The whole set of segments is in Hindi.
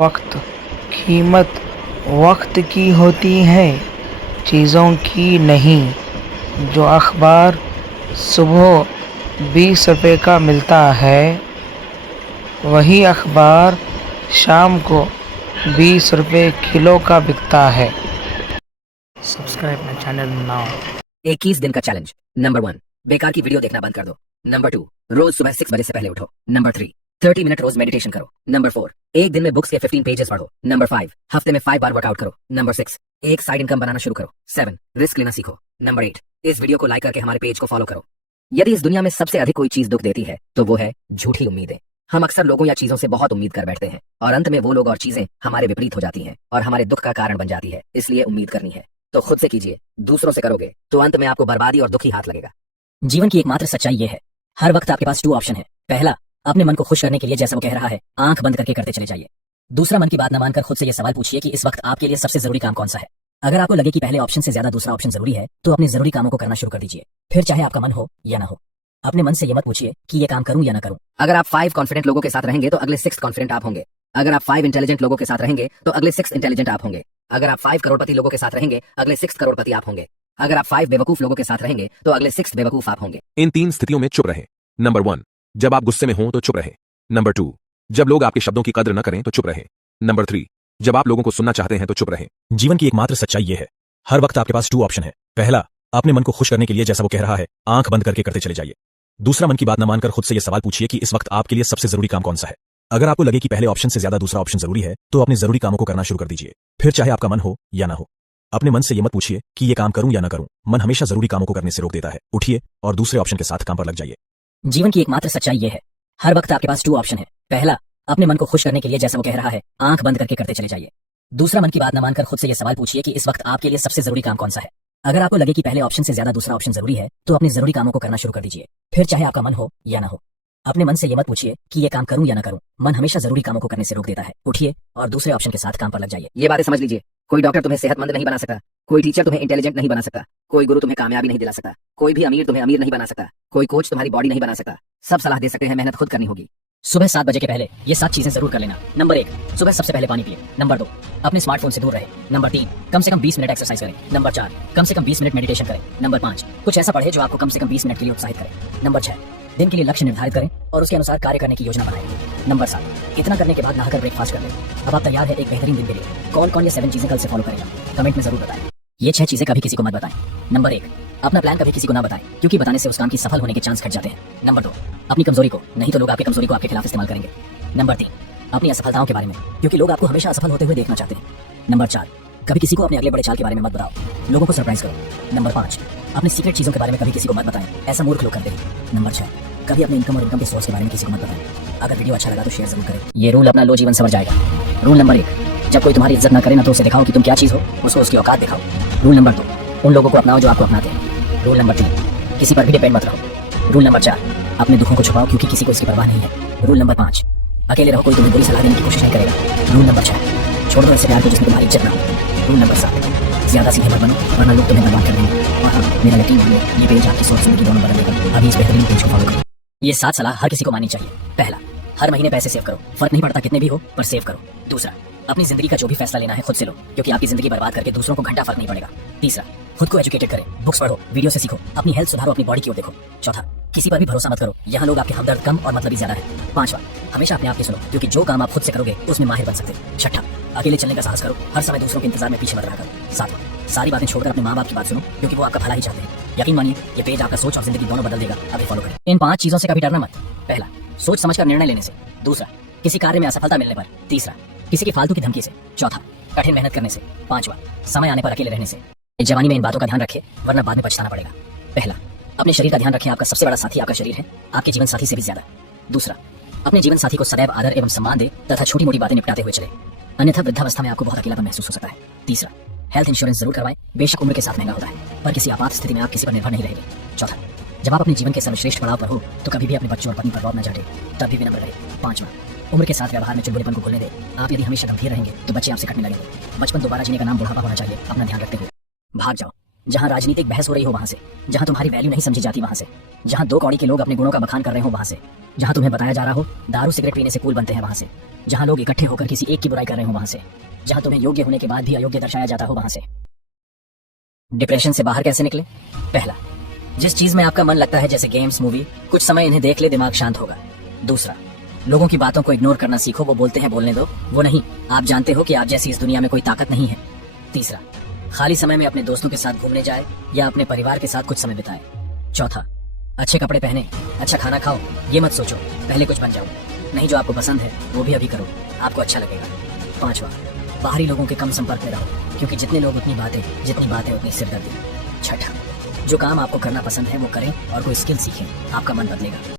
वक्त कीमत वक्त की होती है, चीज़ों की नहीं। जो अखबार सुबह 20 रुपए का मिलता है, वही अखबार शाम को 20 रुपए किलो का बिकता है। Subscribe my channel now. 21 दिन का चैलेंज। नंबर 1, बेकार की वीडियो देखना बंद कर दो। नंबर 2, रोज सुबह 6 बजे से पहले उठो। नंबर 3, 30 मिनट रोज मेडिटेशन करो। नंबर 4, एक दिन में बुक्स के 15 पेजेस पढ़ो। नंबर 5, हफ्ते में 5 बार वर्कआउट करो। नंबर 6, एक साइड इनकम बनाना शुरू करो। 7, रिस्क लेना सीखो। नंबर 8, इस वीडियो को लाइक करके हमारे पेज को फॉलो करो। यदि इस दुनिया में सबसे अधिक कोई चीज दुख देती है तो वो है झूठी उम्मीदें। हम अक्सर लोगों या चीजों से बहुत उम्मीद कर बैठते हैं और अंत में वो लोग और चीजें हमारे विपरीत हो जाती हैं और हमारे दुख का कारण बन जाती है। इसलिए उम्मीद करनी है तो खुद से कीजिए, दूसरों से करोगे तो अंत में आपको बर्बादी और दुख ही हाथ लगेगा। जीवन की एकमात्र सच्चाई ये है, हर वक्त आपके पास 2 ऑप्शन है। पहला, अपने मन को खुश करने के लिए जैसा वो कह रहा है आंख बंद करके करते चले जाइए। दूसरा, मन की बात न मानकर खुद से ये सवाल पूछिए कि इस वक्त आपके लिए सबसे जरूरी काम कौन सा है। अगर आपको लगे कि पहले ऑप्शन से ज्यादा दूसरा ऑप्शन जरूरी है तो अपने जरूरी कामों को करना शुरू कर दीजिए, फिर चाहे आपका मन हो या ना हो। अपने मन से ये मत पूछिए कि ये काम करूं या ना करूं। अगर आप 5 कॉन्फिडेंट लोगों के साथ रहेंगे तो अगले 6 कॉन्फिडेंट आप होंगे। अगर आप 5 इंटेलिजेंट लोगों के साथ रहेंगे तो अगले 6 इंटेलिजेंट आप होंगे। अगर आप 5 करोड़पति लोगों के साथ रहेंगे अगले 6 करोड़पति आप होंगे। अगर आप 5 बेवकूफ लोगों के साथ रहेंगे तो अगले 6 बेवकूफ आप होंगे। इन 3 स्थितियों में चुप रहें। नंबर 1, जब आप गुस्से में हों तो चुप रहें। नंबर 2, जब लोग आपके शब्दों की कद्र न करें तो चुप रहें। नंबर 3, जब आप लोगों को सुनना चाहते हैं तो चुप रहें। जीवन की एकमात्र सच्चाई ये है, हर वक्त आपके पास 2 ऑप्शन है। पहला, अपने मन को खुश करने के लिए जैसा वो कह रहा है आंख बंद करके करते चले जाइए। दूसरा, मन की बात न मानकर खुद से ये सवाल पूछिए कि इस वक्त आपके लिए सबसे जरूरी काम कौन सा है। अगर आपको लगे कि पहले ऑप्शन से ज्यादा दूसरा ऑप्शन जरूरी है तो अपने जरूरी कामों को करना शुरू कर दीजिए, फिर चाहे आपका मन हो या ना हो। अपने मन से ये मत पूछिए कि ये काम करूं या ना करूं। मन हमेशा जरूरी कामों को करने से रोक देता है। उठिए और दूसरे ऑप्शन के साथ काम पर लग जाइए। जीवन की एकमात्र सच्चाई ये है, हर वक्त आपके पास 2 ऑप्शन है। पहला, अपने मन को खुश करने के लिए जैसा वो कह रहा है आंख बंद करके करते चले जाइए। दूसरा, मन की बात न मानकर खुद से ये सवाल पूछिए कि इस वक्त आपके लिए सबसे जरूरी काम कौन सा है। अगर आपको लगे कि पहले ऑप्शन से ज्यादा दूसरा ऑप्शन जरूरी है तो अपने जरूरी कामों को करना शुरू कर दीजिए, फिर चाहे आपका मन हो या ना हो। अपने मन से ये मत पूछिए कि ये काम करूं या ना करूं। मन हमेशा जरूरी कामों को करने से रोक देता है। उठिए और दूसरे ऑप्शन के साथ काम पर लग जाइए। ये बातें समझ लीजिए, कोई डॉक्टर तुम्हें सेहतमंद नहीं बना सकता, कोई टीचर तुम्हें इंटेलिजेंट नहीं बना सकता, कोई गुरु तुम्हें कामयाबी नहीं दिला सकता, कोई भी अमीर तुम्हें अमीर नहीं बना सकता, कोई कोच तुम्हारी बॉडी नहीं बना सकता। सब सलाह दे सकते हैं, मेहनत खुद करनी होगी। सुबह 7 बजे के पहले ये 7 चीजें जरूर कर लेना। नंबर 1, सुबह सबसे पहले पानी पिए। नंबर 2, अपने स्मार्टफोन से दूर रहे। नंबर 3, कम से कम 20 मिनट एक्सरसाइज करें। नंबर 4, कम से कम 20 मिनट मेडिटेशन करें। नंबर 5, कुछ ऐसा पढ़े जो आपको कम से कम 20 मिनट के लिए उत्साहित करे। नंबर 6, दिन के लिए लक्ष्य निर्धारित करें और उसके अनुसार कार्य करने की योजना बनाएं। नंबर 7, इतना करने के बाद नहाकर ब्रेकफास्ट कर लें। अब आप तैयार है एक बेहतरीन दिन के लिए। कौन कौन ये 7 चीजें कल से फॉलो करेगा, कमेंट में जरूर बताएं। ये 6 चीजें कभी किसी को मत बताएं। नंबर 1, अपना प्लान कभी किसी को ना बताएं, क्योंकि बताने से उस काम की सफल होने के चांस घट जाते हैं। नंबर 2, अपनी कमजोरी को, नहीं तो लोग आपकी कमजोरी को आपके खिलाफ इस्तेमाल करेंगे। नंबर 3, अपनी असफलताओं के बारे में, क्योंकि लोग आपको हमेशा असफल होते हुए देखना चाहते हैं। नंबर 4, कभी किसी को अपने अगले बड़े चाल के बारे में मत बताओ, लोगों को सरप्राइज करो। नंबर 5, अपनी सीक्रेट चीजों के बारे में कभी किसी को मत बताएं, ऐसा मूर्ख लोग करते हैं। नंबर 6, कभी अपने इनकम और इनकम के सोर्स के बारे में किसी को मत बताएं। अगर वीडियो अच्छा लगा तो शेयर जरूर करें। ये रूल अपना लो, जीवन संवर जाएगा। रूल नंबर 1, जब कोई तुम्हारी इज्जत ना करे ना तो उसे दिखाओ कि तुम क्या चीज हो, उसको उसकी औकात दिखाओ। रूल नंबर 2, उन लोगों को अपनाओ जो आपको अपनाते हैं। रूल नंबर 3, किसी पर भी डिपेंड मत रहो। रूल नंबर 4, अपने दुखों को छुपाओ क्योंकि किसी को इसकी परवाह नहीं है। रूल नंबर 5, अकेले रहो, कोई तुम्हें बुरी सलाह देने की कोशिश नहीं करेगा। रूल नंबर 6, छोड़ दो ऐसे प्यार को जिसमें तुम्हारी इज्जत ना हो। रूल नंबर 7, ज्यादा सीधे मत बनो वरना लोग तुम्हें बर्बाद कर देंगे। और हाँ, मेरा यकीन मानिए ये पेज आपकी सोच जिंदगी दोनों बदल देगा। अभी इस बेहतरीन पेज को फॉलो करो। ये 7 सलाह हर किसी को माननी चाहिए। पहला, हर महीने पैसे सेव करो, फर्क नहीं पड़ता कितने भी हो पर सेव करो। दूसरा, अपनी जिंदगी का जो भी फैसला लेना है खुद से लो, क्योंकि आपकी जिंदगी बर्बाद करके दूसरों को घंटा फर्क नहीं पड़ेगा। तीसरा, खुद को एजुकेटेड करें, बुक्स पढ़ो, वीडियो से सीखो, अपनी हेल्थ सुधारो, अपनी बॉडी की ओर देखो। चौथा, किसी पर भी भरोसा मत करो, यहाँ लोग आपके हमदर्द कम और मतलबी ज्यादा है। पांचवा, हमेशा अपने आप की सुनो, क्योंकि जो काम आप खुद से करोगे उसमें माहिर बन सकते हो। छठा, अकेले चलने का साहस करो, हर समय दूसरों के इंतजार में पीछे मत रहा करो। सातवां, सारी बातें छोड़कर अपने माँ बाप की बात सुनो, क्योंकि वो आपका भला ही चाहते हैं। यकीन मानिए ये पेज आपका सोच और जिंदगी दोनों बदल देगा। अभी फॉलो करें। इन 5 चीजों से कभी डरना मत। पहला, सोच समझकर निर्णय लेने से। दूसरा, किसी कार्य में असफलता मिलने पर। तीसरा, किसी की फालतू की धमकी से। चौथा, कठिन मेहनत करने से। पांचवा, समय आने पर अकेले रहने से। जवानी में इन बातों का ध्यान रखें वरना बाद में पछताना पड़ेगा। पहला, अपने शरीर का ध्यान रखें, आपका सबसे बड़ा साथी आपका शरीर है, आपके जीवन साथी से भी ज्यादा। दूसरा, अपने जीवन साथी को सदैव आदर एवं सम्मान दे तथा छोटी मोटी बातें निपटाते हुए चले, अन्यथा वृद्धावस्था में आपको बहुत अकेलापन महसूस हो सकता है। तीसरा, हेल्थ इंश्योरेंस जरूर करवाएं, बेशक उम्र के साथ महंगा होता है पर किसी आपात स्थिति में आप किसी पर निर्भर नहीं रहेंगे। चौथा, जब आप अपने जीवन के सर्वश्रेष्ठ पड़ाव पर हो तो कभी भी अपने बच्चों और पत्नी पर रौब न झाटे, तब भी विनम्र रहे। पांचवा, उम्र के साथ व्यवहार में चुनबुलेपन को भूलने दे। आप यदि हमेशा गंभीर रहेंगे तो बच्चे आपसे कटने लगेंगे। बचपन दोबारा जीने का नाम बुढ़ापा होना चाहिए। अपना ध्यान रखते हुए भाग जाओ, जहाँ राजनीतिक बहस हो रही हो वहाँ से, जहाँ तुम्हारी वैल्यू नहीं समझी जाती वहाँ से, जहाँ दो कौड़ी के लोग अपने गुणों का बखान कर रहे हो वहाँ से, जहाँ तुम्हें बताया जा रहा हो दारू सिगरेट पीने से कूल बनते हैं वहाँ से, जहाँ लोग इकट्ठे होकर किसी एक की बुराई कर रहे हो वहाँ से, जहाँ तुम्हें योग्य होने के बाद भी अयोग्य दर्शाया जाता हो वहाँ से। डिप्रेशन से बाहर कैसे निकले? पहला, जिस चीज में आपका मन लगता है जैसे गेम्स, मूवी, कुछ समय इन्हें देख ले, दिमाग शांत होगा। दूसरा, लोगों की बातों को इग्नोर करना सीखो, वो बोलते हैं बोलने दो, वो नहीं, आप जानते हो कि आप जैसी इस दुनिया में कोई ताकत नहीं है। तीसरा, खाली समय में अपने दोस्तों के साथ घूमने जाए या अपने परिवार के साथ कुछ समय बिताए। चौथा, अच्छे कपड़े पहने, अच्छा खाना खाओ, ये मत सोचो पहले कुछ बन जाओ, नहीं जो आपको पसंद है वो भी अभी करो, आपको अच्छा लगेगा। पांचवा, बाहरी लोगों के कम संपर्क में रहो, क्योंकि जितने लोग उतनी बातें, जितनी बातें उतनी सिरदर्दी। छठा, जो काम आपको करना पसंद है वो करें और कोई स्किल सीखें, आपका मन बदलेगा।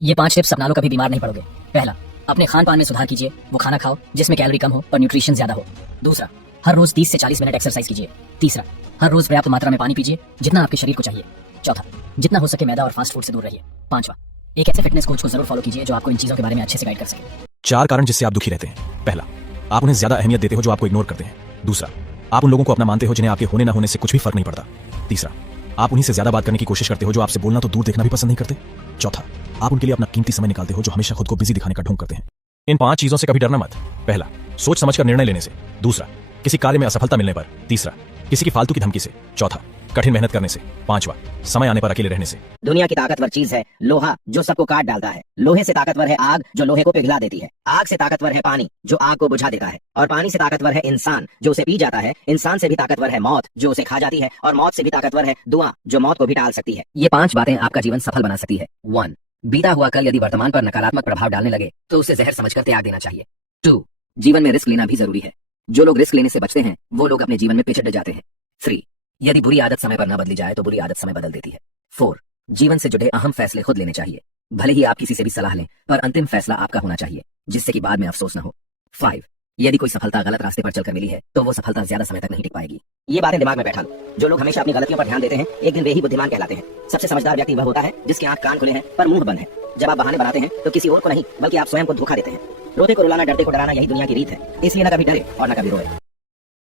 ये 5 टिप्स अपना लो, कभी बीमार नहीं पड़ोगे। पहला, अपने खान पान में सुधार कीजिए, वो खाना खाओ जिसमें कैलोरी कम हो और न्यूट्रिशन ज्यादा हो। दूसरा, हर रोज 30 से 40 मिनट एक्सरसाइज कीजिए। तीसरा, हर रोज पर्याप्त मात्रा में पानी पीजिए, जितना आपके शरीर को चाहिए। चौथा, जितना हो सके मैदा और फास्ट फूड से दूर रहिए। पांचवा, एक ऐसे फिटनेस कोच को जरूर फॉलो कीजिए जो आपको इन चीजों के बारे में अच्छे से गाइड कर सके। 4 कारण जिससे आप दुखी रहते हैं। पहला, आप उन्हें ज्यादा अहमियत देते हो जो आपको इग्नोर करते हैं। दूसरा, आप उन लोगों को अपना मानते हो जिन्हें आपके होने ना होने से कुछ भी फर्क नहीं पड़ता। तीसरा, आप उन्हीं से ज्यादा बात करने की कोशिश करते हो जो आपसे बोलना तो दूर देखना भी पसंद नहीं करते। चौथा, आप उनके लिए अपना कीमती समय निकालते हो जो हमेशा खुद को बिजी दिखाने का ढोंग करते हैं। इन 5 चीजों से कभी डरना मत। पहला, सोच समझकर निर्णय लेने से। दूसरा, किसी कार्य में असफलता मिलने पर। तीसरा, किसी की फालतू की धमकी से। चौथा, कठिन मेहनत करने से। पांचवा, समय आने पर अकेले रहने से। दुनिया की ताकतवर चीज है लोहा, जो सबको काट डालता है। लोहे से ताकतवर है आग, जो लोहे को पिघला देती है। आग से ताकतवर है पानी, जो आग को बुझा देता है। और पानी से ताकतवर है इंसान, जो उसे पी जाता है। इंसान से भी ताकतवर है मौत, जो उसे खा जाती है। और मौत से भी ताकतवर है दुआ, जो मौत को भी टाल सकती है। ये 5 बातें आपका जीवन सफल बना सकती है। 1, बीता हुआ कल यदि वर्तमान पर नकारात्मक प्रभाव डालने लगे तो उसे जहर समझकर त्याग देना चाहिए। 2, जीवन में रिस्क लेना भी जरूरी है। जो लोग रिस्क लेने से बचते हैं वो लोग अपने जीवन में पिछड़ जाते हैं। 3, यदि बुरी आदत समय पर न बदली जाए तो बुरी आदत समय बदल देती है। 4, जीवन से जुड़े अहम फैसले खुद लेने चाहिए, भले ही आप किसी से भी सलाह लें, पर अंतिम फैसला आपका होना चाहिए, जिससे कि बाद में अफसोस न हो। 5, यदि कोई सफलता गलत रास्ते पर चलकर मिली है तो वो सफलता ज्यादा समय तक नहीं टिक पाएगी। ये बातें दिमाग में बैठा लो। जो लोग हमेशा अपनी गलतियों पर ध्यान देते हैं एक दिन वे ही बुद्धिमान कहलाते हैं। सबसे समझदार व्यक्ति वह होता है जिसके आंख कान खुले हैं पर मुंह बंद है। जब आप बहाने बनाते हैं तो किसी और को नहीं बल्कि आप स्वयं को धोखा देते हैं। रोते को रुलाना, डरते को डराना, यही दुनिया की रीत है। इसलिए न कभी डरे और न कभी रोए।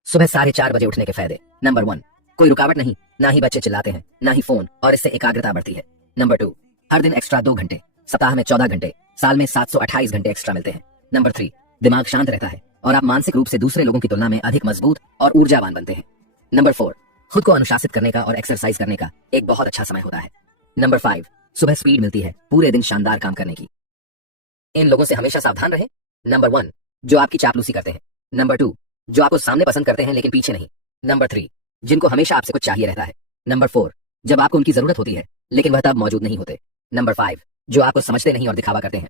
सुबह 4:30 बजे उठने के फायदे। नंबर 1, कोई रुकावट नहीं, ना ही बच्चे चिल्लाते हैं, ना ही फोन, और इससे एकाग्रता बढ़ती है। नंबर 2, हर दिन एक्स्ट्रा 2 घंटे, सप्ताह में 14 घंटे, साल में 728 घंटे एक्स्ट्रा मिलते हैं। नंबर 3, दिमाग शांत रहता है और आप मानसिक रूप से दूसरे लोगों की तुलना में अधिक मजबूत और ऊर्जावान बनते हैं। नंबर 4, खुद को अनुशासित करने का और एक्सरसाइज करने का एक बहुत अच्छा समय होता है। नंबर 5, सुबह स्पीड मिलती है पूरे दिन शानदार काम करने की। इन लोगों से हमेशा सावधान रहें। नंबर 1, जो आपकी चापलूसी करते हैं। नंबर 2, जो आपको सामने पसंद करते हैं लेकिन पीछे नहीं। नंबर 3, जिनको हमेशा आपसे कुछ चाहिए रहता है। नंबर 4, जब आपको उनकी जरूरत होती है लेकिन वह तब मौजूद नहीं होते। नंबर 5, जो आपको समझते नहीं और दिखावा करते हैं।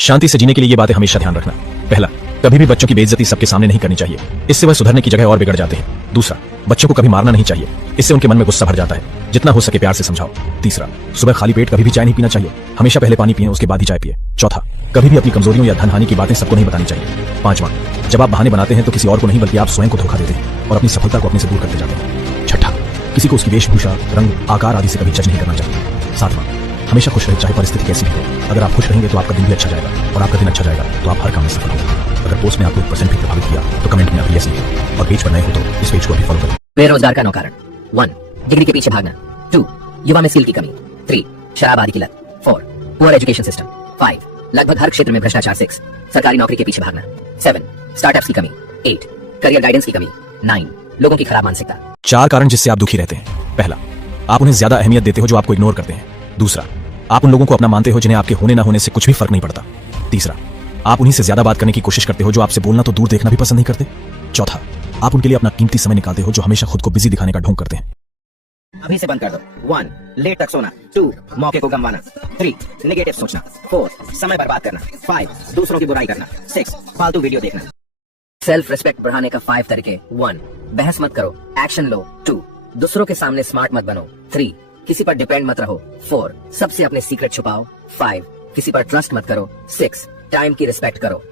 शांति से जीने के लिए ये बातें हमेशा ध्यान रखना। पहला, कभी भी बच्चों की बेइज्जती सबके सामने नहीं करनी चाहिए, इससे वह सुधरने की जगह और बिगड़ जाते हैं। दूसरा, बच्चों को कभी मारना नहीं चाहिए, इससे उनके मन में गुस्सा भर जाता है। जितना हो सके प्यार से समझाओ। तीसरा, सुबह खाली पेट कभी भी चाय नहीं पीना चाहिए, हमेशा पहले पानी पिए उसके बाद ही चाय पिए। चौथा, कभी भी अपनी कमजोरियों या धन हानि की बातें सबको नहीं बतानी चाहिए। पांचवा, जब आप बहाने बनाते हैं तो किसी और को नहीं बल्कि आप स्वयं को धोखा देते हैं और अपनी सफलता को अपने से दूर करते जाते हैं। छठा, किसी को उसकी वेशभूषा, रंग, आकार आदि से कभी जज नहीं करना चाहिए। सातवां, हमेशा खुश रहे चाहे परिस्थिति कैसी भी हो। अगर आप खुश रहेंगे तो आपका दिन भी अच्छा जाएगा और आपका दिन अच्छा जाएगा तो आप हर काम में सफल होंगे। अगर पोस्ट में आपको 1% भी प्रभावित किया तो कमेंट में आप यस लिखें और पेज पर नए हो तो इस पेज को अभी फॉलो करें। बेरोजगार का 9 कारण। 1, डिग्री के पीछे भागना। 2, युवा में स्किल की कमी। 3, शराब आदि की लत। 4, पुअर एजुकेशन सिस्टम। 5, लगभग हर क्षेत्र में भ्रष्टाचार। 6, सरकारी नौकरी के पीछे भागना। 7, स्टार्टअप्स की कमी। 8, करियर गाइडेंस की कमी। 9, लोगों की खराब मानसिकता। 4 कारण जिससे आप दुखी रहते हैं। पहला, आप उन्हें ज्यादा अहमियत देते हो जो आपको इग्नोर करते हैं। दूसरा, आप उन लोगों को अपना मानते हो जिन्हें आपके होने ना होने से कुछ भी फर्क नहीं पड़ता। तीसरा, आप उन्हीं से ज्यादा बात करने की कोशिश करते हो जो आपसे बोलना तो दूर देखना भी पसंद नहीं करते। चौथा, आप उनके लिए अपना कीमती समय निकालते हो जो हमेशा खुद को बिजी दिखाने का ढोंग करते हैं। अभी से बंद कर दो। 1, लेट तक सोना। 2, मौके को गंवाना। 3, नेगेटिव सोचना। 4, समय बर्बाद करना। 5, दूसरों की बुराई करना। 6, फालतू वीडियो देखना। सेल्फ रिस्पेक्ट बढ़ाने का 5 तरीके। 1, बहस मत करो, एक्शन लो। 2, दूसरों के सामने स्मार्ट मत बनो। 3, किसी पर डिपेंड मत रहो। 4, सबसे अपने सीक्रेट छुपाओ। 5, किसी पर ट्रस्ट मत करो। 6, टाइम की रिस्पेक्ट करो।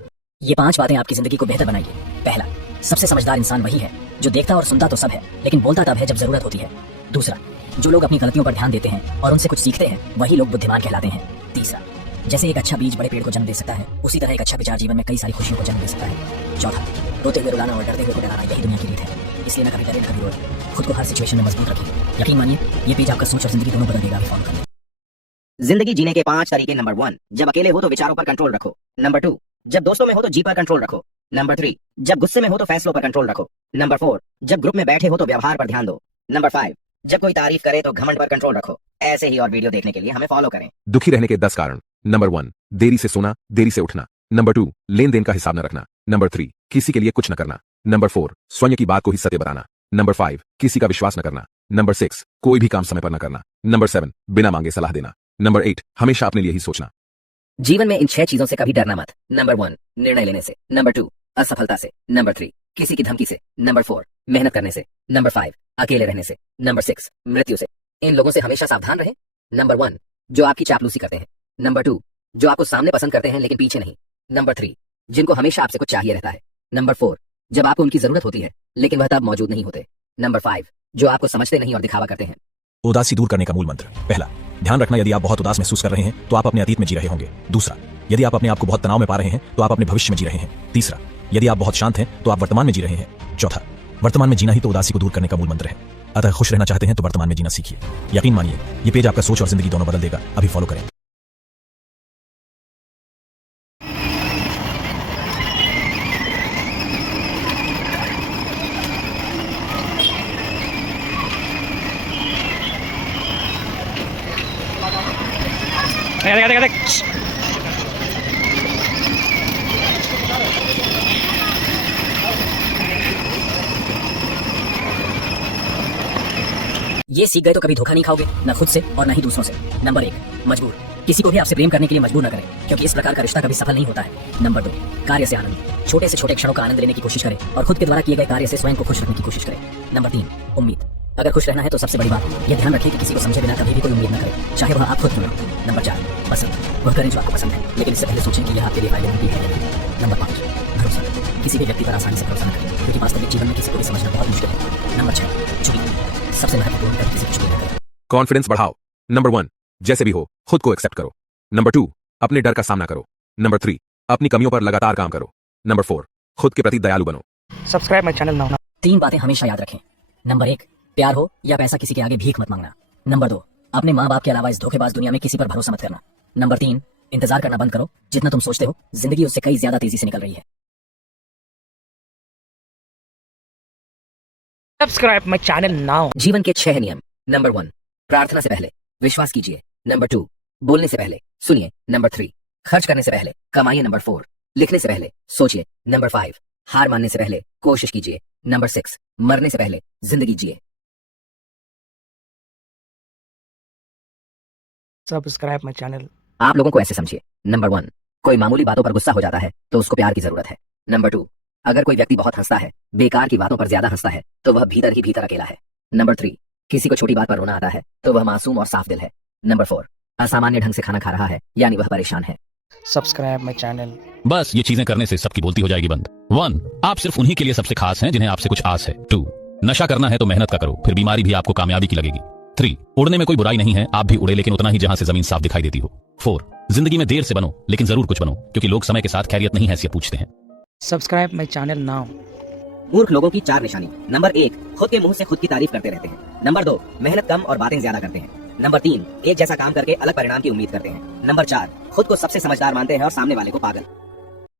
ये 5 बातें आपकी जिंदगी को बेहतर बनाएंगी। पहला, सबसे समझदार इंसान वही है जो देखता और सुनता तो सब है लेकिन बोलता तब है जब जरूरत होती है। दूसरा, जो लोग अपनी गलतियों पर ध्यान देते हैं और उनसे कुछ सीखते हैं वही लोग बुद्धिमान कहलाते हैं। तीसरा, जैसे एक अच्छा बीज बड़े पेड़ को जन्म दे सकता है उसी तरह एक अच्छा विचार जीवन में कई सारी खुशियों को जन्म दे सकता है। चौथा, रोते हुए रुलाना और डरते हुए को डराना, यही दुनिया की रीत है। इसलिए न कभी डरे न कभी रोए, खुद को हर सिचुएशन में मजबूत रखें। यकीन मानिए ये पेज आपका सोच और जिंदगी दोनों बदल देगा। अभी फॉलो करें। जिंदगी जीने के 5 तरीके। नंबर 1, जब अकेले हो तो विचारों पर कंट्रोल रखो। नंबर 2, जब दोस्तों में हो तो जी पर कंट्रोल रखो। नंबर 3, जब गुस्से में हो तो फैसलों पर कंट्रोल रखो। नंबर 4, जब ग्रुप में बैठे हो तो व्यवहार पर ध्यान दो। नंबर 5, जब कोई तारीफ करे तो घमंड पर कंट्रोल रखो। ऐसे ही और वीडियो देखने के लिए हमें फॉलो करें। दुखी रहने के 10 कारण। नंबर 1, देरी से सोना, देरी से उठना। नंबर 2, लेन देन का हिसाब न रखना। नंबर 3, किसी के लिए कुछ न करना। नंबर 4, स्वयं की बात को ही सत्य बताना। नंबर 5, किसी का विश्वास न करना। नंबर 6, कोई भी काम समय पर न करना। नंबर 7, बिना मांगे सलाह देना। नंबर 8, हमेशा अपने लिए ही सोचना। जीवन में इन 6 चीजों से कभी डरना मत। नंबर 1, निर्णय लेने से। नंबर 2, असफलता से। नंबर 3, किसी की धमकी से। नंबर 4, मेहनत करने से। नंबर 5, अकेले रहने से। नंबर 6, मृत्यु से। इन लोगों से हमेशा सावधान रहें। नंबर 1, जो आपकी चापलूसी करते हैं। नंबर 2, जो आपको सामने पसंद करते हैं लेकिन पीछे नहीं। नंबर 3, जिनको हमेशा आपसे कुछ चाहिए रहता है। नंबर 4, जब आपको उनकी जरूरत होती है लेकिन वह तब मौजूद नहीं होते। नंबर 5, जो आपको समझते नहीं और दिखावा करते हैं। उदासी दूर करने का मूल मंत्र। पहला, ध्यान रखना यदि आप बहुत उदास महसूस कर रहे हैं तो आप अपने अतीत में जी रहे होंगे। दूसरा, यदि आप अपने आप को बहुत तनाव में पा रहे हैं तो आप अपने भविष्य में जी रहे हैं। तीसरा, यदि आप बहुत शांत हैं तो आप वर्तमान में जी रहे हैं। चौथा, वर्तमान में जीना ही तो उदासी को दूर करने का मूल मंत्र है। अतः खुश रहना चाहते हैं तो वर्तमान में जीना सीखिए। यकीन मानिए ये पेज आपका सोच और जिंदगी दोनों बदल देगा। अभी फॉलो करें। ये सीख गए तो कभी धोखा नहीं खाओगे, न खुद से और न ही दूसरों से। नंबर 1, मजबूर। किसी को भी आपसे प्रेम करने के लिए मजबूर न करें, क्योंकि इस प्रकार का रिश्ता कभी सफल नहीं होता है। नंबर 2, कार्य से आनंद। छोटे से छोटे क्षणों का आनंद लेने की कोशिश करें और खुद के द्वारा किए गए कार्य से स्वयं को खुश रखने की कोशिश करें। नंबर 3, उम्मीद। अगर खुश रहना है तो सबसे बड़ी बात यह ध्यान रखें कि किसी को समझे बिना कभी भी कोई उम्मीद न करें, चाहे वह आप खुद क्यों हो। नंबर 4, पसंद। वह करें जो आपको पसंद है, लेकिन इससे पहले सोचें कि यह आपके लिए फायदेमंद भी है या नहीं। नंबर 5, भरोसा। किसी भी व्यक्ति पर आसानी से भरोसा न करें, क्योंकि वास्तविक जीवन में किसी को भी समझना बहुत मुश्किल है। नंबर 6, चुनी। सबसे महत्वपूर्ण है किसी को चुनी न करें। कॉन्फिडेंस बढ़ाओ। नंबर 1, जैसे भी हो खुद को एक्सेप्ट करो। नंबर 2, अपने डर का सामना करो। नंबर 3, अपनी कमियों पर लगातार काम करो। नंबर 4, खुद के प्रति दयालु बनो। Subscribe my channel now. 3 बातें हमेशा याद रखें। नंबर 1, प्यार हो या पैसा किसी के आगे भीख मत मांगना। नंबर 2, अपने माँ बाप के अलावा इस धोखेबाज दुनिया में किसी पर भरोसा मत करना। नंबर 3, इंतजार करना बंद करो। जितना तुम सोचते हो जिंदगी उससे कई ज्यादा तेजी से निकल रही है। Subscribe my channel now. जीवन के 6 नियम। नंबर 1, प्रार्थना से पहले विश्वास कीजिए। नंबर 2, बोलने से पहले सुनिए। नंबर 3, खर्च करने से पहले कमाइए। नंबर 4, लिखने से पहले सोचिए। नंबर 5, हार मानने से पहले कोशिश कीजिए। नंबर 6, मरने से पहले जिंदगी जिए। Subscribe my channel. आप लोगों को ऐसे समझिए। नंबर 1, कोई मामूली बातों पर गुस्सा हो जाता है तो उसको प्यार की जरूरत है। नंबर 2, अगर कोई व्यक्ति बहुत हंसता है, बेकार की बातों पर ज्यादा हंसता है, तो वह भीतर ही भीतर अकेला है। नंबर 3, किसी को छोटी बात पर रोना आता है तो वह मासूम और साफ दिल है। नंबर 4, असामान्य ढंग से खाना खा रहा है यानी वह परेशान है। Subscribe my channel. बस ये चीजें करने से सबकी बोलती हो जाएगी बंद। 1, आप सिर्फ उन्हीं के लिए सबसे खास हैं जिन्हें आपसे कुछ आस है। 2, नशा करना है तो मेहनत का करो, फिर बीमारी भी आपको कामयाबी की लगेगी। 3, उड़ने में कोई बुराई नहीं है, आप भी उड़े लेकिन उतना ही जहां से जमीन साफ दिखाई देती हो। 4, जिंदगी में देर से बनो लेकिन जरूर कुछ बनो, क्योंकि लोग समय के साथ खैरियत नहीं हैसियत पूछते हैं। Subscribe my channel now. मूर्ख लोगों की 4 निशानी। नंबर 1, खुद के मुंह से खुद की तारीफ करते रहते हैं। नंबर 2, मेहनत कम और बातें ज्यादा करते हैं। नंबर 3, एक जैसा काम करके अलग परिणाम की उम्मीद करते हैं। नंबर 4, खुद को सबसे समझदार मानते हैं और सामने वाले को पागल।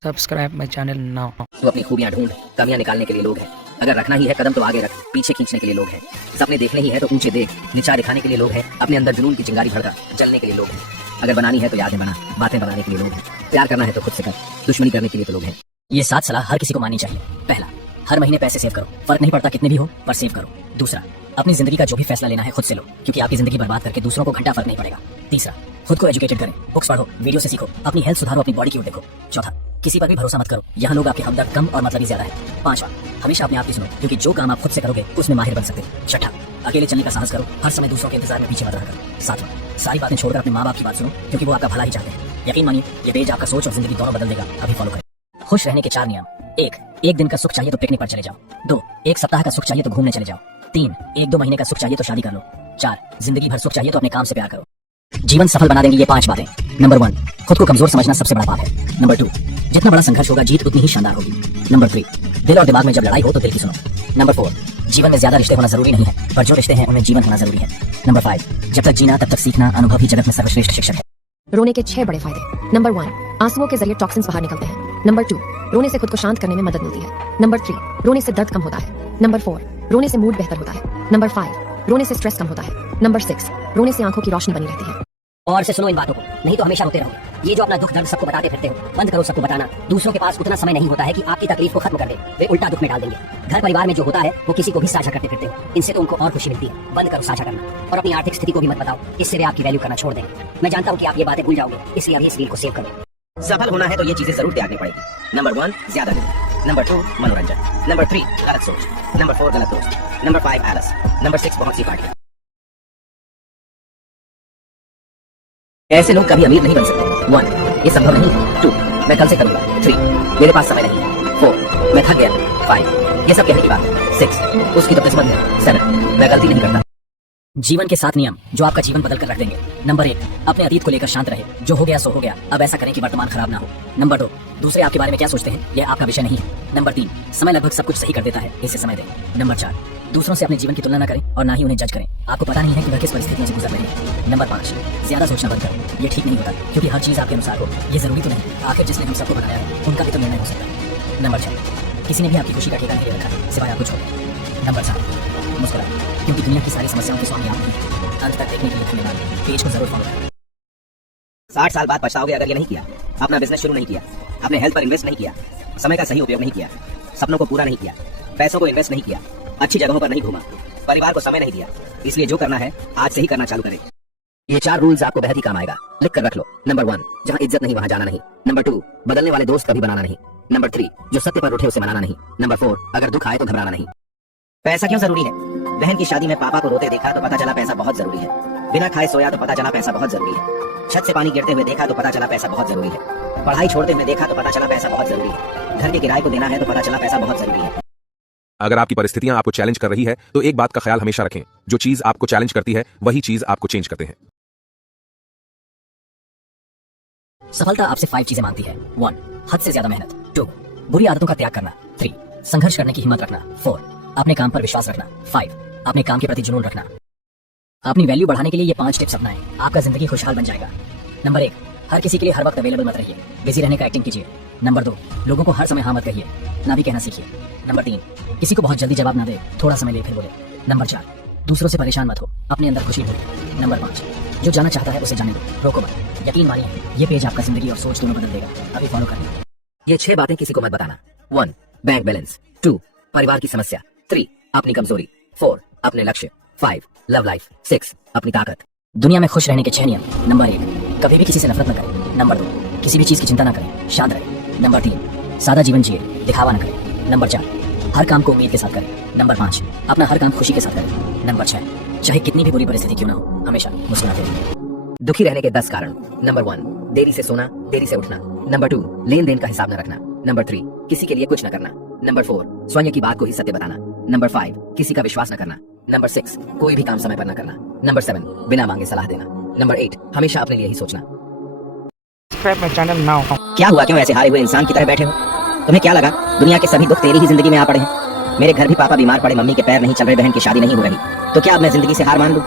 Subscribe my channel now. तो अपनी खूबियां ढूंढ, कमियां निकालने के लिए लोग हैं। अगर रखना ही है कदम तो आगे रख, पीछे खींचने के लिए लोग हैं। सपने देखने ही है तो ऊंचे देख, नीचा दिखाने के लिए लोग हैं। अपने अंदर जुनून की चिंगारी भड़का, जलने के लिए लोग हैं। अगर बनानी है तो यादें बना, बातें बनाने के लिए लोग हैं। प्यार करना है तो खुद से कर, दुश्मनी करने के लिए तो लोग हैं। ये 7 सलाह हर किसी को माननी चाहिए। पहला, हर महीने पैसे सेव करो, फर्क नहीं पड़ता कितने भी हो पर सेव करो। दूसरा, अपनी जिंदगी का जो भी फैसला लेना है खुद से लो, क्योंकि आपकी जिंदगी बर्बाद करके दूसरों को घंटा फर्क नहीं पड़ेगा। तीसरा, खुद को एजुकेटेड करें, बुक्स पढ़ो, वीडियो से सीखो, अपनी हेल्थ सुधारो, अपनी बॉडी की ओर देखो। चौथा, किसी पर भी भरोसा मत करो, यहाँ लोग आपके हमदर्द कम और मतलबी ज्यादा है। 5वां, हमेशा अपने आप की सुनो, क्योंकि जो काम आप खुद से करोगे उसमें माहिर बन सकते हो। 6ठा, अकेले चलने का साहस करो, हर समय दूसरों के इंतजार में पीछे मत रहा करो। 7वां, सारी बातें छोड़कर अपने माँ बाप की बात सुनो, क्योंकि वो आपका भला ही चाहते हैं। यकीन मानिए ये पेज आपका सोच और जिंदगी दोनों बदल देगा। अभी फॉलो करें। खुश रहने के 4 नियम। 1 दिन का सुख चाहिए तो पिकनिक पर चले जाओ। 2, 1 सप्ताह का सुख चाहिए तो घूमने चले जाओ। 3, 1-2 महीने का सुख चाहिए तो शादी कर लो। 4, जिंदगी भर सुख चाहिए तो अपने काम से प्यार करो। जीवन सफल बना देंगी ये 5 बातें। नंबर 1, खुद को कमजोर समझना सबसे बड़ा पाप है। नंबर 2, जितना बड़ा संघर्ष होगा जीत उतनी ही शानदार होगी। नंबर 3, दिल और दिमाग में जब लड़ाई हो तो दिल की सुनो। नंबर 4, जीवन में ज्यादा रिश्ते होना जरूरी नहीं है, पर जो रिश्ते हैं उनमें जीवन होना जरूरी है। नंबर 5, जब तक जीना तब तक सीखना, अनुभव ही जगत में सर्वश्रेष्ठ शिक्षक है। रोने के 6 बड़े फायदे। नंबर 1, आंसुओं के जरिए टॉक्सिन्स बाहर निकलते हैं। नंबर 2, रोने से खुद को शांत करने में मदद मिलती है। नंबर 3, रोने से दर्द कम होता है। नंबर 4, रोने से मूड बेहतर होता है। नंबर 5, रोने से स्ट्रेस कम होता है। नंबर 6, रोने से आंखों की रोशनी बनी रहती है। और से सुनो इन बातों को, नहीं तो हमेशा रोते रहोगे। ये जो अपना दुख दर्द सबको बताते फिरते हो, बंद करो सबको बताना। दूसरों के पास उतना समय नहीं होता है कि आपकी तकलीफ को खत्म कर दे, वे उल्टा दुख में डाल देंगे। घर परिवार में जो होता है वो किसी को भी साझा करते फिरते हो, इनसे तो उनको और खुशी मिलती है। बंद करो साझा करना और अपनी आर्थिक स्थिति को भी मत बताओ, इससे वे आपकी वैल्यू करना छोड़ देंगे। मैं जानता हूँ कि आप ये बातें भूल जाओगे, इसलिए अभी इस रील को सेव करो। सफल होना है तो ये चीजें जरूर त्यागनी पड़ेगी। नंबर 1, ज्यादा नींद। नंबर 2, मनोरंजन। नंबर 3, गलत सोच। नंबर 4, गलत दोस्त। नंबर 5, आलस। नंबर 6, बहुत सी पार्टियां। ऐसे लोग कभी अमीर नहीं बन सकते। 1, ये संभव नहीं है। 2, मैं कल से करूंगा। 3, मेरे पास समय नहीं है। 4, मैं थक गया। 5, ये सब कहने की बात है। 6, उसकी तो किस्मत है। 7, मैं गलती नहीं करता। जीवन के 7 नियम जो आपका जीवन बदल कर रख देंगे। नंबर 1, अपने अतीत को लेकर शांत रहे, जो हो गया सो हो गया, अब ऐसा करें कि वर्तमान खराब ना हो। नंबर 2, दूसरे आपके बारे में क्या सोचते हैं यह आपका विषय नहीं है। नंबर 3, समय लगभग सब कुछ सही कर देता है, इसे समय दें। नंबर 4, दूसरों से अपने जीवन की तुलना न करें और ना ही उन्हें जज करें, आपको पता नहीं है कि वह किस परिस्थितियों से गुजर रहे हैं। नंबर 5, ज्यादा सोचना बंद करें, ये ठीक नहीं होता क्योंकि हर चीज आपके अनुसार हो, ये जरूरी तो नहीं। आखिर जिसने हम सबको बनाया है उनका भी तो निर्णय हो सकता है। नंबर 6, किसी ने भी आपकी खुशी का ठेका नहीं ले रखा सिवाय आपको छोड़। नंबर 7, मुस्कुराएं क्योंकि दुनिया की सारी समस्याओं के स्वामी आप नहीं हैं। अंत तक देखने के लिए धन्यवाद। पेज को जरूर फॉलो करें। 60 साल बाद पछताओगे अगर ये नहीं किया, अपना बिजनेस शुरू नहीं किया, अपने हेल्थ पर इन्वेस्ट नहीं किया, समय का सही उपयोग नहीं किया, सपनों को पूरा नहीं किया, पैसों को इन्वेस्ट नहीं किया, अच्छी जगहों पर नहीं घूमा, परिवार को समय नहीं दिया। इसलिए जो करना है आज से ही करना चालू करें। ये 4 रूल्स आपको बेहद ही काम आएगा, लिख कर रख लो। नंबर 1, जहाँ इज्जत नहीं वहाँ जाना नहीं। नंबर 2, बदलने वाले दोस्त कभी बनाना नहीं। नंबर 3, जो सत्य पर उठे उसे मनाना नहीं। नंबर 4, अगर दुख आए तो घबराना नहीं। पैसा क्यों जरूरी है? बहन की शादी में पापा को रोते देखा तो पता चला पैसा बहुत जरूरी है। बिना खाए सोया तो पता चला पैसा बहुत जरूरी है। छत से पानी गिरते हुए देखा तो पता चला पैसा बहुत जरूरी है। पढ़ाई छोड़ते हुए देखा तो पता चला पैसा बहुत जरूरी है। घर के किराए को देना है तो पता चला पैसा बहुत जरूरी है। अगर आपकी परिस्थितियां आपको चैलेंज कर रही है तो एक बात का ख्याल हमेशा रखें, जो चीज आपको चैलेंज करती है वही चीज आपको चेंज करते हैं। सफलता आपसे 5 चीजें मांगती है। 1, हद से ज्यादा मेहनत। 2, बुरी आदतों का त्याग करना। 3, संघर्ष करने की हिम्मत रखना। 4, अपने काम पर विश्वास रखना। 5, अपने काम के प्रति जुनून रखना। अपनी वैल्यू बढ़ाने के लिए ये 5 टिप्स अपनाएं, आपका जिंदगी खुशहाल बन जाएगा। नंबर 1, हर किसी के लिए हर वक्त अवेलेबल मत रहिए, बिजी रहने का एक्टिंग कीजिए। नंबर 2, लोगों को हर समय हाँ मत कहिए, ना भी कहना सीखिए। नंबर 3, किसी को बहुत जल्दी जवाब ना दे, थोड़ा समय ले फिर बोले। नंबर 4, दूसरों से परेशान मत हो, अपने अंदर खुशी ढूंढिए। नंबर 5, जो जाना चाहता है उसे जाने दो, रोको मत। यकीन मानिए ये पेज आपका जिंदगी और सोच दोनों बदल देगा। अभी फॉलो करना। ये 6 बातें किसी को मत बताना। 1, बैंक बैलेंस। 2, परिवार की समस्या। 3, अपनी कमजोरी। 4, अपने लक्ष्य। 5, लव लाइफ। 6, अपनी ताकत। दुनिया में खुश रहने के 6 नियम। नंबर 1, कभी भी किसी से नफरत न करें। नंबर 2, किसी भी चीज की चिंता न करें, शांत रहें। नंबर 3, सादा जीवन जिए, दिखावा न करें। नंबर 4, हर काम को उम्मीद के साथ करें। नंबर 5, अपना हर काम खुशी के साथ करें। नंबर 6, चाहे कितनी भी बुरी परिस्थिति क्यों ना हो, हमेशा मुस्कुराते रहें। दुखी रहने के 10 कारण। नंबर 1, देरी से सोना, देरी से उठना। नंबर 2, लेन देन का हिसाब न रखना। नंबर 3, किसी के लिए कुछ न करना। नंबर 4, स्वयं की बात को ही सत्य बताना। नंबर 5, किसी का विश्वास न करना। नंबर 6, कोई भी काम समय पर न करना। नंबर 7, बिना मांगे सलाह देना। नंबर 8, हमेशा अपने लिए ही सोचना। Subscribe my channel now. क्या हुआ, क्यों ऐसे हारे हुए इंसान की तरह बैठे हो? तुम्हें क्या लगा दुनिया के सभी दुख तेरी ही जिंदगी में आ पड़े हैं? मेरे घर भी पापा बीमार पड़े, मम्मी के पैर नहीं चल रहे, बहन की शादी नहीं हो रही, तो क्या अब मैं जिंदगी से हार मान लूं?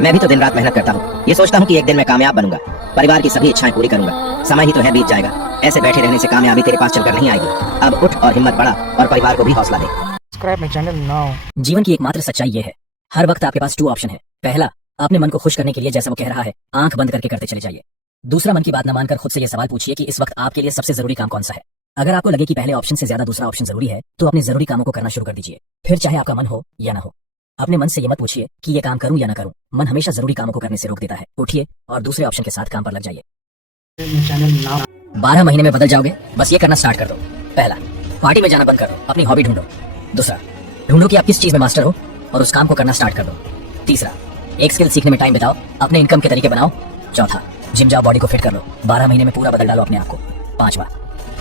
मैं भी तो दिन रात मेहनत करता हूँ, ये सोचता हूँ कि एक दिन मैं कामयाब बनूंगा, परिवार की सभी इच्छाएं पूरी करूंगा। समय ही तो है, बीत जाएगा। ऐसे बैठे रहने से कामयाबी तेरे पास चलकर नहीं आएगी। अब उठ और हिम्मत बढ़ा और परिवार को भी हौसला दे। Subscribe my channel now. जीवन की एकमात्र सच्चाई ये है, हर वक्त आपके पास 2 ऑप्शन है। पहला, अपने मन को खुश करने के लिए जैसा वो कह रहा है आंख बंद करके करते चले जाइए। दूसरा, मन की बात न मानकर खुद से ये सवाल पूछिए कि इस वक्त आपके लिए सबसे जरूरी काम कौन सा है। अगर आपको लगे कि पहले ऑप्शन से ज्यादा दूसरा ऑप्शन जरूरी है तो अपने जरूरी कामों को करना शुरू कर दीजिए, फिर चाहे आपका मन हो या ना हो। अपने मन से ये मत पूछिए कि ये काम करूं या ना करूं, मन हमेशा जरूरी कामों को करने से रोक देता है। उठिए और दूसरे ऑप्शन के साथ काम पर लग जाइए। Subscribe my channel now. 12 महीने में बदल जाओगे, बस ये करना स्टार्ट कर दो। पहला, पार्टी में जाना बंद कर दो, अपनी हॉबी ढूंढो। दूसरा, ढूंढो कि आप किस चीज में मास्टर हो और उस काम को करना स्टार्ट कर दो। तीसरा, एक स्किल सीखने में टाइम बिताओ, अपने इनकम के तरीके बनाओ। चौथा, जिम जाओ, बॉडी को फिट कर लो, 12 महीने में पूरा बदल डालो अपने आप को। 5वां,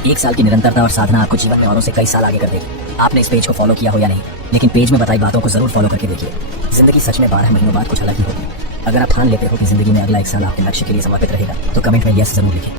1 साल की निरंतरता और साधना आपको जीवन में औरों से कई साल आगे कर देगी। आपने इस पेज को फॉलो किया हो या नहीं, लेकिन पेज में बताई बातों को जरूर फॉलो करके देखिए। जिंदगी सच में 12 महीनों बाद कुछ अलग ही होगी। अगर आप ठान लेते हो कि जिंदगी में अगला 1 साल आपके लक्ष्य के लिए समर्पित रहेगा तो कमेंट में यस जरूर लिखें।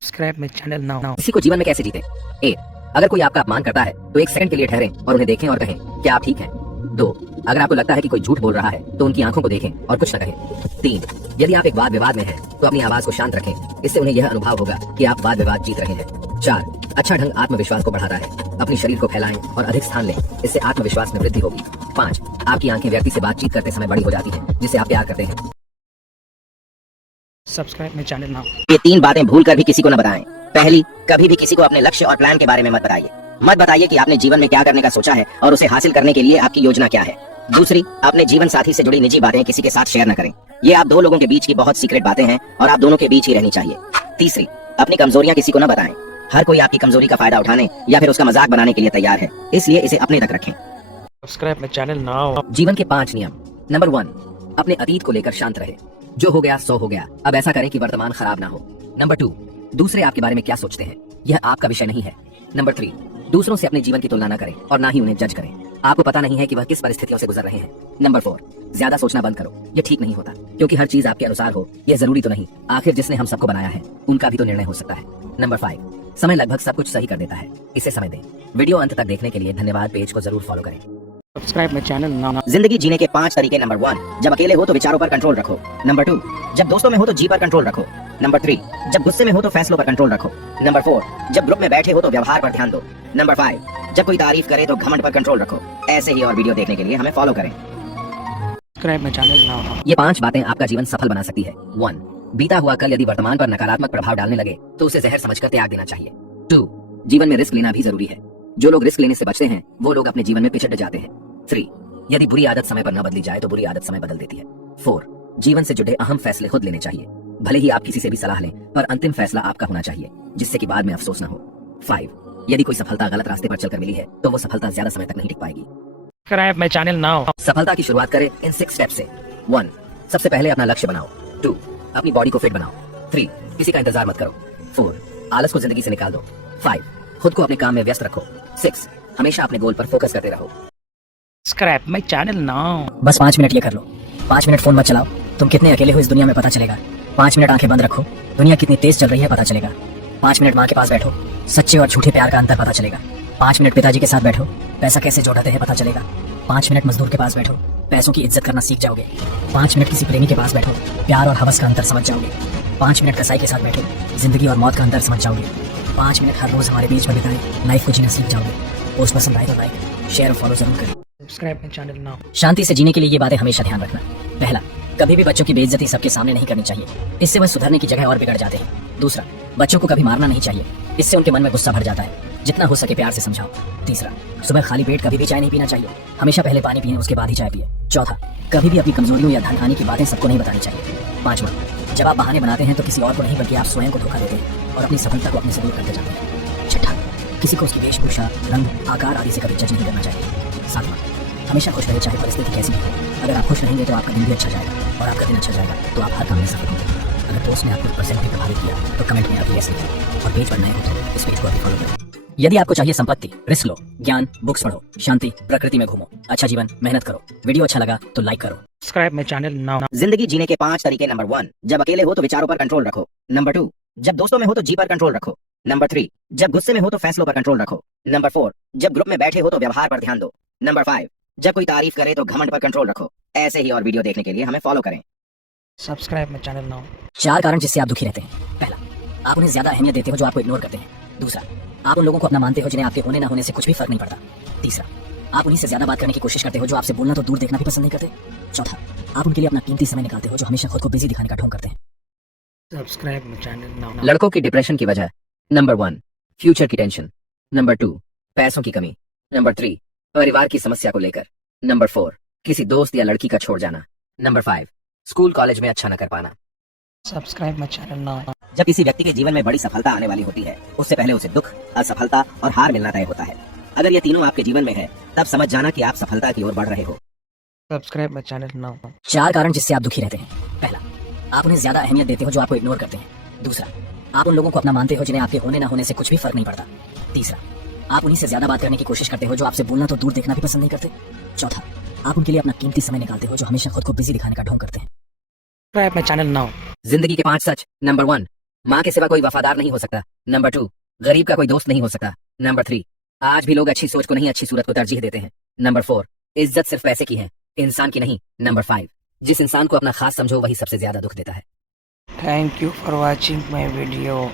Subscribe my channel now. किसी को जीवन में कैसे जीते? A, अगर कोई आपका अपमान करता है तो एक सेकंड के लिए ठहरें और उन्हें देखें और कहें क्या आप ठीक हैं। 2. अगर आपको लगता है कि कोई झूठ बोल रहा है तो उनकी आंखों को देखें और कुछ न कहें। 3. यदि आप एक वाद विवाद में हैं तो अपनी आवाज को शांत रखें, इससे उन्हें यह अनुभव होगा कि आप वाद विवाद जीत रहे हैं। 4. अच्छा ढंग आत्मविश्वास को बढ़ाता है, अपने शरीर को फैलाएं और अधिक स्थान लें, इससे आत्मविश्वास में वृद्धि होगी। 5. आपकी आंखें व्यक्ति से बातचीत करते समय बड़ी हो जाती हैं जिससे आप प्यार करते हैं। Subscribe my channel now. ये 3 बातें भूल कर भी किसी को न बताएं। पहली, कभी भी किसी को अपने लक्ष्य और प्लान के बारे में मत बताइए। मत बताइए कि आपने जीवन में क्या करने का सोचा है और उसे हासिल करने के लिए आपकी योजना क्या है। दूसरी, अपने जीवन साथी से जुड़ी निजी बातें किसी के साथ शेयर न करें। ये आप 2 लोगों के बीच की बहुत सीक्रेट बातें हैं और आप दोनों के बीच ही रहनी चाहिए। तीसरी, अपनी कमजोरियां किसी को न बताएं। हर कोई आपकी कमजोरी का फायदा उठाने या फिर उसका मजाक बनाने के लिए तैयार है, इसलिए इसे अपने तक रखें। Subscribe my channel now. जीवन के 5 नियम। नंबर 1, अपने अतीत को लेकर शांत रहे। जो हो गया सो हो गया, अब ऐसा करें कि वर्तमान खराब ना हो। नंबर 2, दूसरे आपके बारे में क्या सोचते हैं, यह आपका विषय नहीं है। नंबर 3, दूसरों से अपने जीवन की तुलना न करें और ना ही उन्हें जज करें, आपको पता नहीं है कि वह किस परिस्थितियों से गुजर रहे हैं। नंबर 4, ज्यादा सोचना बंद करो, यह ठीक नहीं होता, क्योंकि हर चीज आपके अनुसार हो यह जरूरी तो नहीं, आखिर जिसने हम सबको बनाया है उनका भी तो निर्णय हो सकता है। नंबर 5, समय लगभग सब कुछ सही कर देता है, इसे समय दें। वीडियो अंत तक देखने के लिए धन्यवाद, पेज को जरूर फॉलो करें। Subscribe my channel now. जिंदगी जीने के 5 तरीके। नंबर 1, जब अकेले हो तो विचारों पर कंट्रोल रखो। नंबर 2, जब दोस्तों में हो तो जी पर कंट्रोल रखो। नंबर 3, जब गुस्से में हो तो फैसलों पर कंट्रोल रखो। नंबर 4, जब ग्रुप में बैठे हो तो व्यवहार पर ध्यान दो। नंबर 5, जब कोई तारीफ करे तो घमंड पर कंट्रोल रखो। ऐसे ही और वीडियो देखने के लिए हमें फॉलो करें। Subscribe my channel now. ये 5 बातें आपका जीवन सफल बना सकती है। 1, बीता हुआ कल यदि वर्तमान पर नकारात्मक प्रभाव डालने लगे तो उसे जहर समझकर त्याग देना चाहिए। 2, जीवन में रिस्क लेना भी जरूरी है, जो लोग रिस्क लेने से बचते हैं वो लोग अपने जीवन में पिछड़ जाते हैं। 3, यदि बुरी आदत समय पर न बदली जाए तो बुरी आदत समय बदल देती है। 4, जीवन से जुड़े अहम फैसले खुद लेने चाहिए, भले ही आप किसी से भी सलाह लें पर अंतिम फैसला आपका होना चाहिए, जिससे कि बाद में अफसोस न हो। 5, यदि कोई सफलता गलत रास्ते पर चलकर मिली है तो वो सफलता ज्यादा समय तक नहीं टिक पाएगी। Subscribe my channel now. सफलता की शुरुआत करें इन 6 स्टेप से। 1, सबसे पहले अपना लक्ष्य बनाओ। 2, अपनी बॉडी को फिट बनाओ। 3, किसी का इंतजार मत करो। 4, आलस को जिंदगी से निकाल दो। 5, खुद को अपने काम में व्यस्त रखो। 6, हमेशा अपने गोल पर फोकस करते रहो। Subscribe my channel now. बस 5 मिनट ये कर लो। 5 मिनट फोन मत चलाओ, तुम कितने अकेले हो इस दुनिया में पता चलेगा। 5 मिनट आंखें बंद रखो, दुनिया कितनी तेज चल रही है पता चलेगा। 5 मिनट माँ के पास बैठो, सच्चे और झूठे प्यार का अंतर पता चलेगा। 5 मिनट पिताजी के साथ बैठो, पैसा कैसे जोड़ाते हैं पता चलेगा। 5 मिनट मजदूर के पास बैठो, पैसों की इज्जत करना सीख जाओगे। 5 मिनट किसी प्रेमी के पास बैठो, प्यार और हवस का अंतर समझ जाओगे। 5 मिनट कसाई के साथ बैठो, जिंदगी और मौत का अंतर समझ जाओगे। 5 मिनट हर रोज हमारे बीच में बिताएं, लाइफ को जीना सीख जाओगे। पोस्ट पसंद आए तो लाइक, शेयर और फॉलो जरूर करें। Subscribe my channel now. शांति से जीने के लिए ये बातें हमेशा ध्यान रखना। पहला, कभी भी बच्चों की बेइज्जती सबके सामने नहीं करनी चाहिए, इससे वह सुधरने की जगह और बिगड़ जाते हैं। दूसरा, बच्चों को कभी मारना नहीं चाहिए, इससे उनके मन में गुस्सा भर जाता है, जितना हो सके प्यार से समझाओ। तीसरा, सुबह खाली पेट कभी भी चाय नहीं पीना चाहिए, हमेशा पहले पानी पिए उसके बाद ही चाय पिए। चौथा, कभी भी अपनी कमजोरियों या धन हानि की बातें सबको नहीं बतानी चाहिए। 5वां, जब आप बहाने बनाते हैं तो किसी और को नहीं बल्कि आप स्वयं को धोखा देते हैं और अपनी सफलता को अपने से दूर करते जाते हैं। 6ठा, किसी को उसकी वेशभूषा, रंग, आकार आदि से कभी जज नहीं करना चाहिए। 7वां, हमेशा खुश रहे चाहे परिस्थिति कैसी भी हो। अगर आप खुश रहेंगे तो आपका दिन भी अच्छा जाएगा और आपका दिन अच्छा जाएगा तो आप हर काम में सफल होंगे। अगर दोस्त ने आपको % भी प्रभावित किया तो कमेंट में आप यस लिखें और पेज पर नए हो तो इस पेज को अभी फॉलो करें। यदि आपको चाहिए संपत्ति, रिस्क लो, ज्ञान, बुक्स पढ़ो, शांति, प्रकृति में घूमो, अच्छा जीवन, मेहनत करो। वीडियो अच्छा लगा तो लाइक करो। Subscribe my channel now. जिंदगी जीने के 5 तरीके। नंबर 1, जब अकेले हो तो विचारों पर कंट्रोल रखो। नंबर 2, जब दोस्तों में हो तो जी पर कंट्रोल रखो। नंबर 3, जब गुस्से में हो तो फैसलों पर कंट्रोल रखो। नंबर 4, जब ग्रुप में बैठे हो तो व्यवहार पर ध्यान दो। नंबर 5, जब कोई तारीफ करे तो घमंड पर कंट्रोल रखो। ऐसे ही और वीडियो देखने के लिए हमें फॉलो करें। Subscribe my channel now. 4 कारण जिससे आप दुखी रहते हैं। पहला, आप उन्हें ज्यादा अहमियत देते हो जो आपको इग्नोर करते हैं। दूसरा, आप उन लोगों को अपना मानते हो जिन्हें आपके होने ना होने से कुछ भी फर्क नहीं पड़ता। तीसरा, आप उन्हीं से ज्यादा बात करने की कोशिश करते हो जो आपसे बोलना तो दूर देखना भी पसंद नहीं करते। चौथा, आप उनके लिए अपना कीमती समय निकालते हो जो हमेशा खुद को बिजी दिखाने का ढोंग करते हैं। Subscribe my channel now. लड़कों की डिप्रेशन की वजह। नंबर 1, फ्यूचर की टेंशन। नंबर 2, पैसों की कमी। नंबर 3, परिवार की समस्या को लेकर। नंबर 4, किसी दोस्त या लड़की का छोड़ जाना। नंबर 5, स्कूल कॉलेज में अच्छा न कर पाना। Subscribe my channel now. जब किसी व्यक्ति के जीवन में बड़ी सफलता आने वाली होती है उससे पहले उसे दुख, असफलता और हार मिलना तय होता है। अगर ये तीनों आपके जीवन में है तब समझ जाना कि आप सफलता की ओर बढ़ रहे हो। Subscribe my channel now. 4 कारण जिससे आप दुखी रहते हैं। पहला, आप उन्हें ज्यादा अहमियत देते हो जो आपको इग्नोर करते हैं। दूसरा, आप उन लोगों को अपना मानते हो जिन्हें आपके होने ना होने से कुछ भी फर्क नहीं पड़ता। तीसरा, आप उन्हीं से ज्यादा बात करने की कोशिश करते हो जो आपसे बोलना तो दूर देखना भी पसंद नहीं करते। चौथा, आप उनके लिए अपना कीमती समय निकालते हो जो हमेशा खुद को बिजी दिखाने का ढोंग करते हैं। Subscribe my channel now. जिंदगी के 5 सच। नंबर 1, माँ के सिवा कोई वफादार नहीं हो सकता। नंबर 2, गरीब का कोई दोस्त नहीं हो सकता। नंबर 3, आज भी लोग अच्छी सोच को नहीं अच्छी सूरत को तरजीह देते हैं। नंबर 4, इज्जत सिर्फ पैसे की है, इंसान की नहीं। नंबर 5, जिस इंसान को अपना खास समझो वही सबसे ज्यादा दुख देता है। Thank you for watching my video.